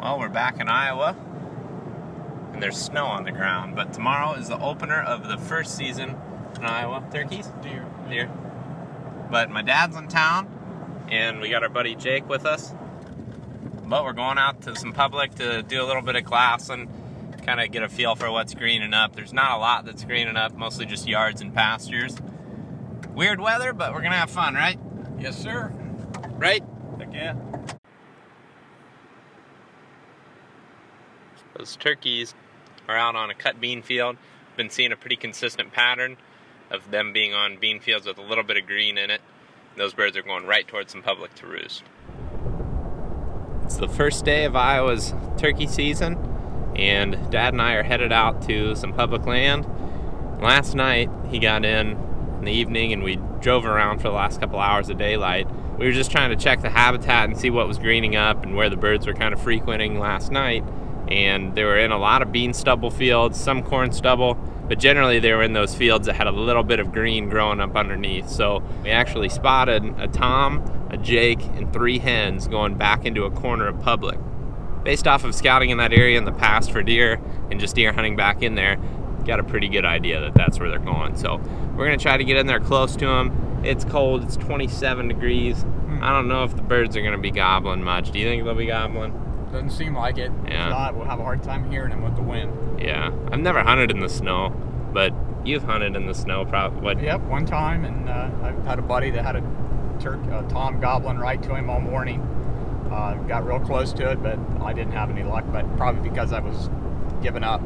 Well, we're back in Iowa, and there's snow on the ground, but tomorrow is the opener of the first season in Iowa. Turkeys? Deer. But my dad's in town, and we got our buddy Jake with us. But we're going out to some public to do a little bit of class and kind of get a feel for what's greening up. There's not a lot that's greening up, mostly just yards and pastures. Weird weather, but we're going to have fun, right? Yes, sir. Right? Heck yeah. Those turkeys are out on a cut bean field. Been seeing a pretty consistent pattern of them being on bean fields with a little bit of green in it. Those birds are going right towards some public to roost. It's the first day of Iowa's turkey season, and Dad and I are headed out to some public land. Last night he got in the evening and we drove around for the last couple hours of daylight. We were just trying to check the habitat and see what was greening up and where the birds were kind of frequenting last night. And they were in a lot of bean stubble fields, some corn stubble, but generally they were in those fields that had a little bit of green growing up underneath. So we actually spotted a tom, a jake, and 3 hens going back into a corner of public. Based off of scouting in that area in the past for deer and just deer hunting back in there, got a pretty good idea that that's where they're going. So we're gonna try to get in there close to them. It's cold, it's 27 degrees. I don't know if the birds are gonna be gobbling much. Do you think they'll be gobbling? Doesn't seem like it. Yeah. If not, we'll have a hard time hearing him with the wind. Yeah, I've never hunted in the snow, but you've hunted in the snow, probably. What? Yep, one time, and I've had a buddy that had a tom gobbling right to him all morning. Got real close to it, but I didn't have any luck, but probably because I was giving up.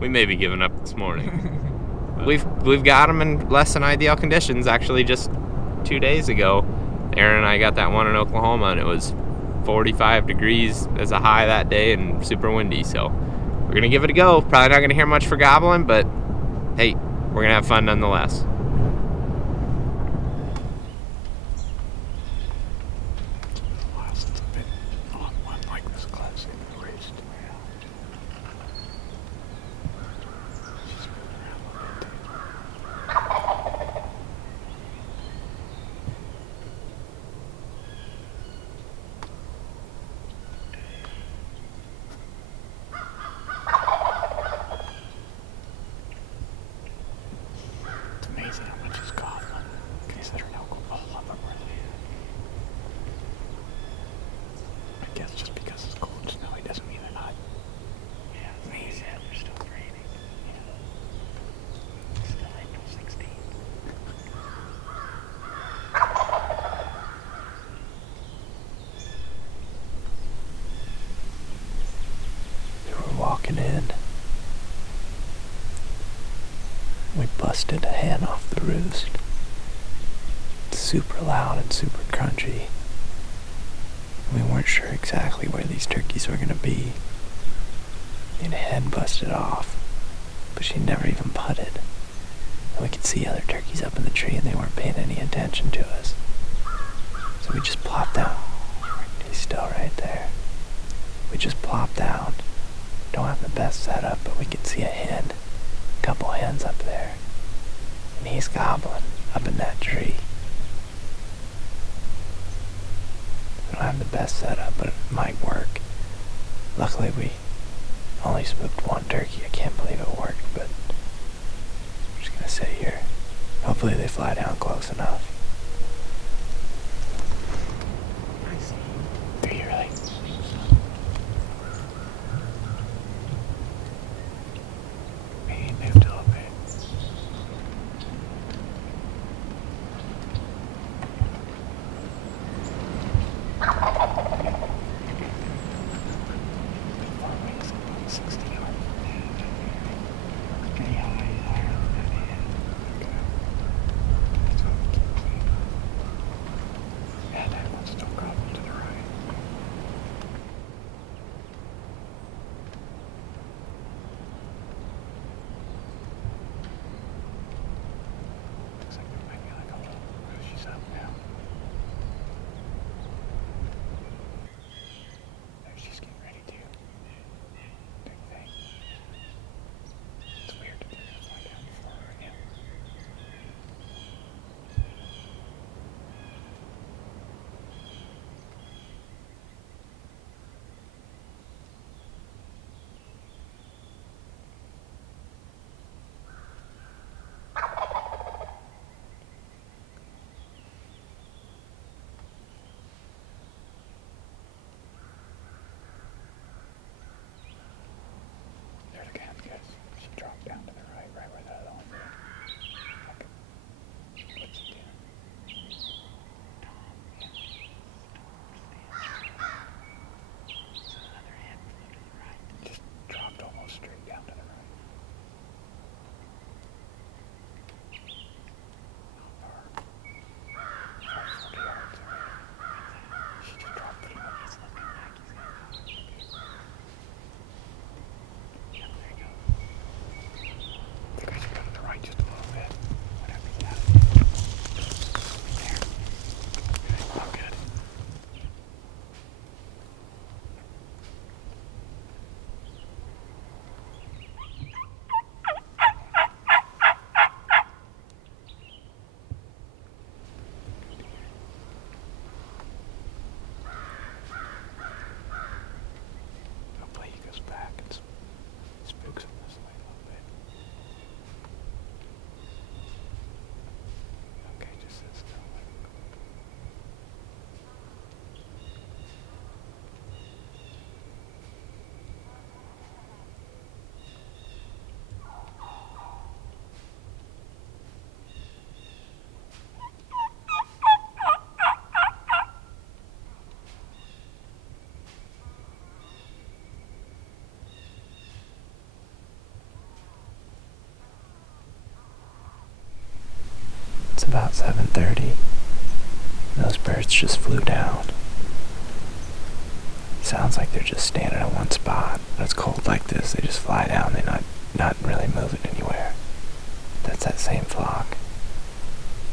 We may be giving up this morning. We've got them in less than ideal conditions. Actually, just 2 days ago, Aaron and I got that one in Oklahoma, and it was 45 degrees as a high that day and super windy. So we're gonna give it a go. Probably not gonna hear much for gobbling, but hey, we're gonna have fun nonetheless. Amazing how much is gobbling, considering how cold all of them really is. I guess just because it's cold and snowy doesn't mean they're not. Yeah, like you said, they're still raining. Yeah. It's still April 16th. We were walking in. We busted a hen off the roost. Super loud and super crunchy. We weren't sure exactly where these turkeys were gonna be. And a hen busted off, but she never even putted. And we could see other turkeys up in the tree and they weren't paying any attention to us. So we just plopped down. He's still right there. We just plopped down. Don't have the best setup, but we could see a hen. Couple hens up there, and he's gobbling up in that tree. I don't have the best setup, but it might work. Luckily we only spooked one turkey. I can't believe it worked, but I'm just gonna sit here. Hopefully they fly down close enough. Do you really? Moved a little bit. Pretty high, higher than that. Okay. That's what we keep. about 7:30. Those birds just flew down. Sounds like they're just standing in one spot. When it's cold like this, they just fly down. They're not really moving anywhere. That's that same flock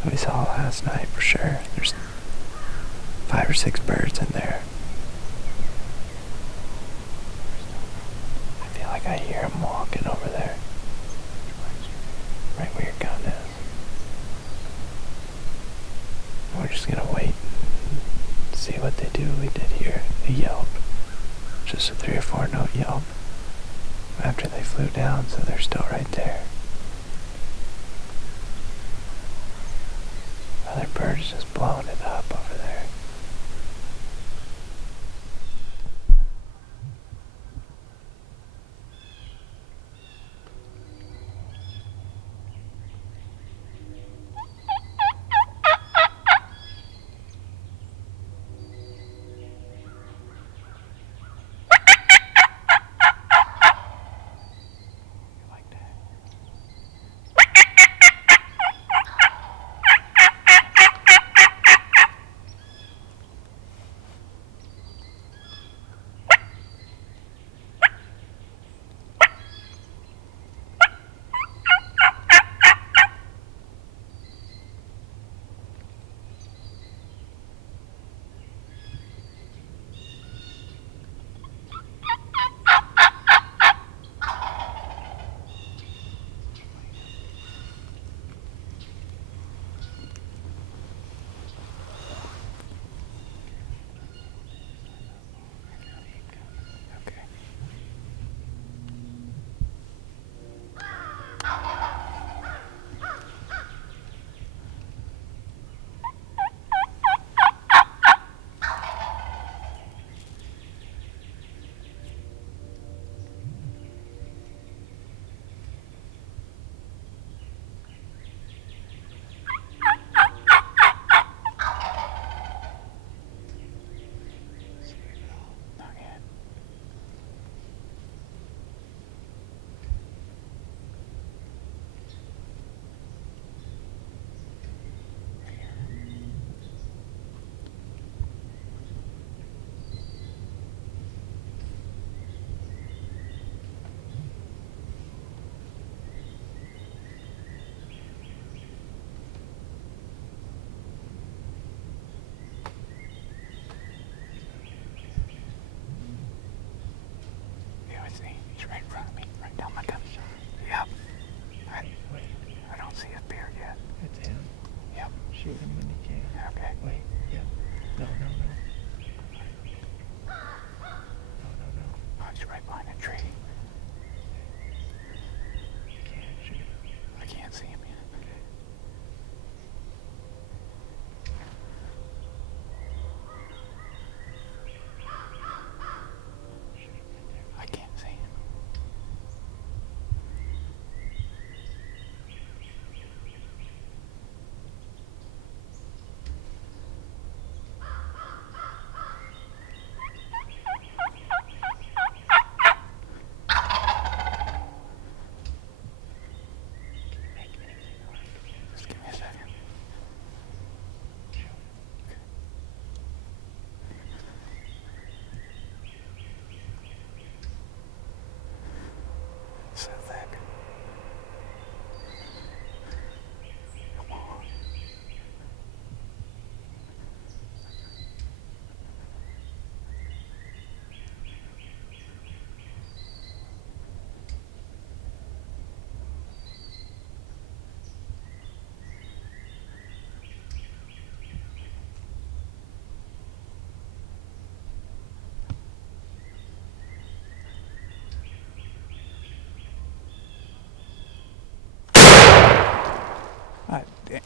that we saw last night for sure. There's 5 or 6 birds in there. I feel like I hear them walking over there. Right where your gun is. We're just gonna wait and see what they do. We did hear a yelp. Just a 3 or 4 note yelp after they flew down, so they're still right there. Other birds just blowing it up over there. He's right in front of me, right down my gun. Yep. I don't see his beard yet. It's him? Yep. Shoot him when you can. Okay. Wait. Yep. No. No. Oh, he's right behind a tree. You can't shoot him. I can't see him yet. Okay. I can't see him. Just give me a second. So thick. Come on.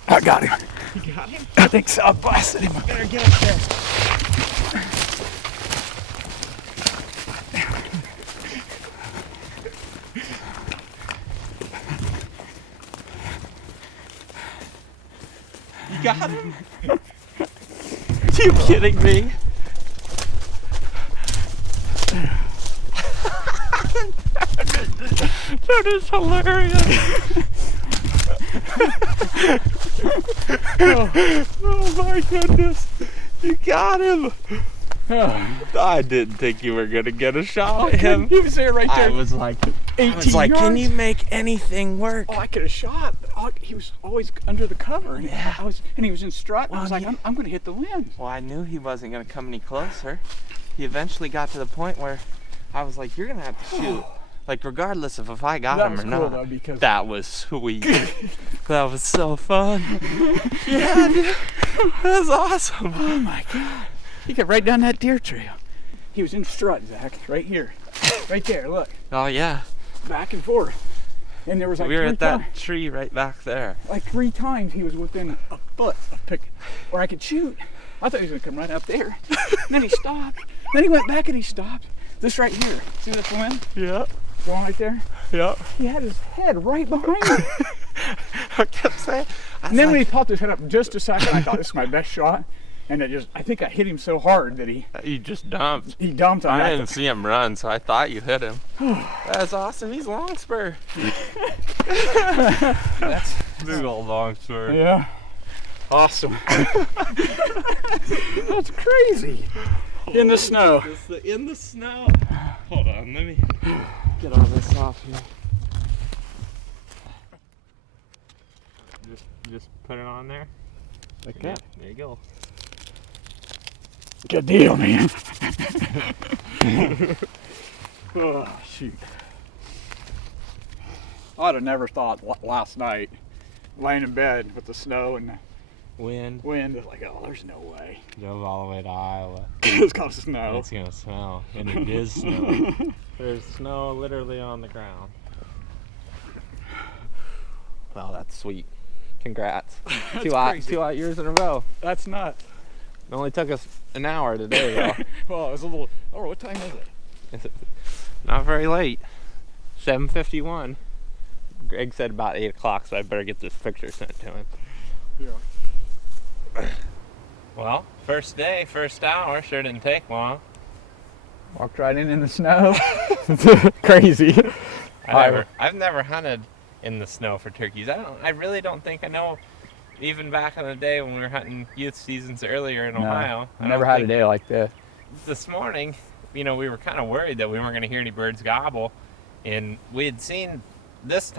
I got him. You got him? I think so. I blasted him. Better get up there. You got him? Are you kidding me? That is hilarious. Oh my goodness. You got him. I didn't think you were gonna get a shot at him. He was there right there. I was like, 18 yards. can you make anything work? Oh, I could have shot. But he was always under the cover. And Yeah. and he was in strut. Well, I was like, he- I'm going to hit the lens. Well, I knew he wasn't gonna come any closer. He eventually got to the point where I was like, you're gonna have to shoot. Like, regardless of if I got That him was or cool, not. though, because That was sweet. That was so fun. Yeah, dude. That was awesome. oh my God. He got right down that deer trail. He was in strut, Zach, right here. Right there, look. Oh, yeah. Back and forth. And there was like We were three at that times, tree right back there. like 3 times he was within a foot of pick where I could shoot. I thought he was gonna come right up there. Then he stopped. Then he went back and he stopped. This right here. See this limb Yeah. going right there? Yeah. He had his head right behind him. I kept saying. And then when he popped his head up just a second, I thought this is my best shot. And I think I hit him so hard that he You just dumped. dumped on I that. didn't see him run, so I thought you hit him. That's awesome. He's long spur. That's Big old long spur. yeah. Awesome. That's crazy. In the snow. In the snow. Hold on, let me get all this off here. Just put it on there. Like Yeah, that. there you go. Good deal, man. Oh, shoot. I'd have never thought last night, laying in bed with the snow and the Wind. wind, like, oh, there's no way. Drove all the way to Iowa. It's gonna snow. It's gonna snow, and it is snow. There's snow literally on the ground. Well, that's sweet. Congrats. That's two crazy. hot years in a row. That's nuts. It only took us an hour today, though. Well, it was a little. Oh, what time is it? Not very late. 7:51. Greg said about 8 o'clock, so I better get this picture sent to him. Yeah. Well, first day, first hour, sure didn't take long. Walked right in the snow. Crazy. I've never hunted in the snow for turkeys. I really don't think I know. Even back in the day when we were hunting youth seasons earlier in Ohio, I never had a day like this. This morning, we were kind of worried that we weren't going to hear any birds gobble, and we had seen this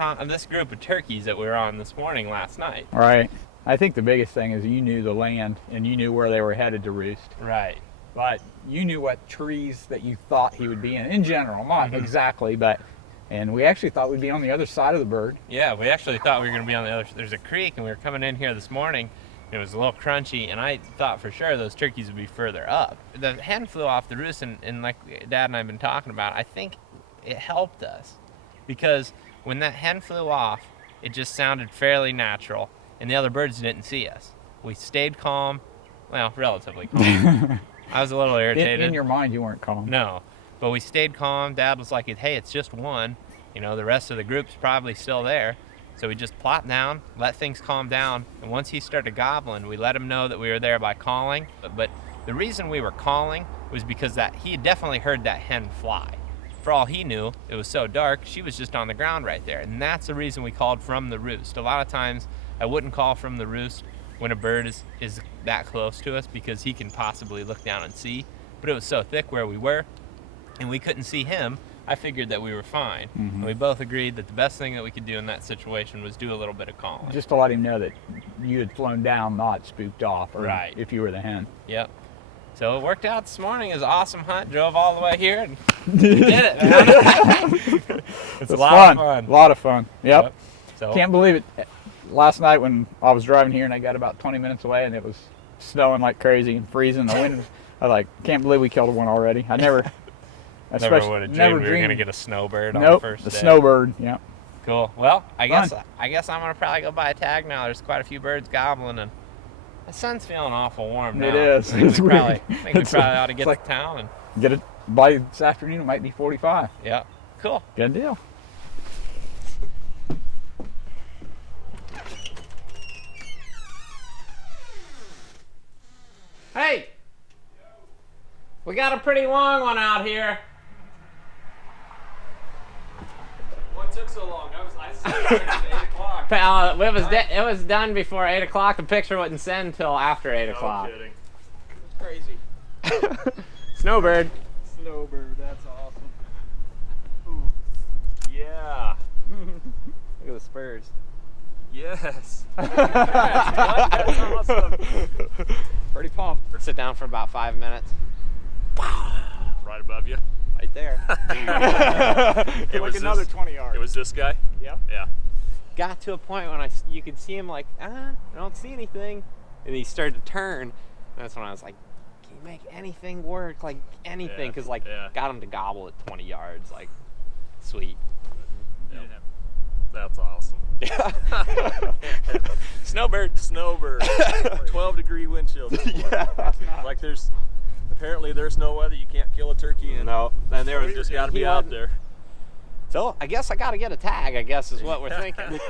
group of turkeys that we were on this morning last night. Right. I think the biggest thing is you knew the land and you knew where they were headed to roost. Right. But you knew what trees that you thought he would be in general, not exactly, but. And we actually thought we'd be on the other side of the bird. Yeah, we actually thought we were going to be on the other. There's a creek, and we were coming in here this morning. It was a little crunchy, and I thought for sure those turkeys would be further up. The hen flew off the roost, and like Dad and I have been talking about, I think it helped us because when that hen flew off, it just sounded fairly natural, and the other birds didn't see us. We stayed calm, well, relatively calm. I was a little irritated. In your mind, you weren't calm. No, but we stayed calm. Dad was like, hey, it's just one. The rest of the group's probably still there. So we just plopped down, let things calm down. And once he started gobbling, we let him know that we were there by calling. But the reason we were calling was because that he had definitely heard that hen fly. For all he knew, it was so dark, she was just on the ground right there. And that's the reason we called from the roost. A lot of times, I wouldn't call from the roost when a bird is that close to us because he can possibly look down and see. But it was so thick where we were, and we couldn't see him. I figured that we were fine. Mm-hmm. And we both agreed that the best thing that we could do in that situation was do a little bit of calling. Just to let him know that you had flown down, not spooked off, or Right. if you were the hen. Yep. So it worked out this morning. It was an awesome hunt. Drove all the way here and did it, man. It's a lot of fun. A lot of fun. Yep. So Can't believe it. Last night when I was driving here and I got about 20 minutes away and it was snowing like crazy and freezing. The wind was, I was like, can't believe we killed one already. I never never would have dreamed we were going to get a snowbird on the Nope, first the day. snowbird. Yeah. Cool. Well, I Fun. guess I'm gonna probably go buy a tag now. There's quite a few birds gobbling, and the sun's feeling awful warm now. It is. I think It's we weird. probably ought to get like- to town and Get it by this afternoon. It might be 45. yeah. Cool. Good deal. Hey, we got a pretty long one out here. What took so long? I started at 8 o'clock. It was done before 8 o'clock. The picture wouldn't send until after 8 o'clock. Kidding. It's crazy. Snowbird. Snowbird, that's awesome. Ooh. Yeah. Look at the spurs. Yes. That's awesome. Pretty pumped. Sit down for about 5 minutes. Right above you. Right there. It Like was another this, 20 yards. It was this guy? Yep. Yeah. Got to a point when you could see him like, I don't see anything. And he started to turn. And that's when I was like, can you make anything work? Like anything. Because got him to gobble at 20 yards. Like, sweet. Yep. That's awesome. Snowbird. Snowbird. 12-degree wind chill. Like apparently there's no weather you can't kill a turkey in. No. And there was just got to be out there. So I guess I got to get a tag, I guess is what we're thinking.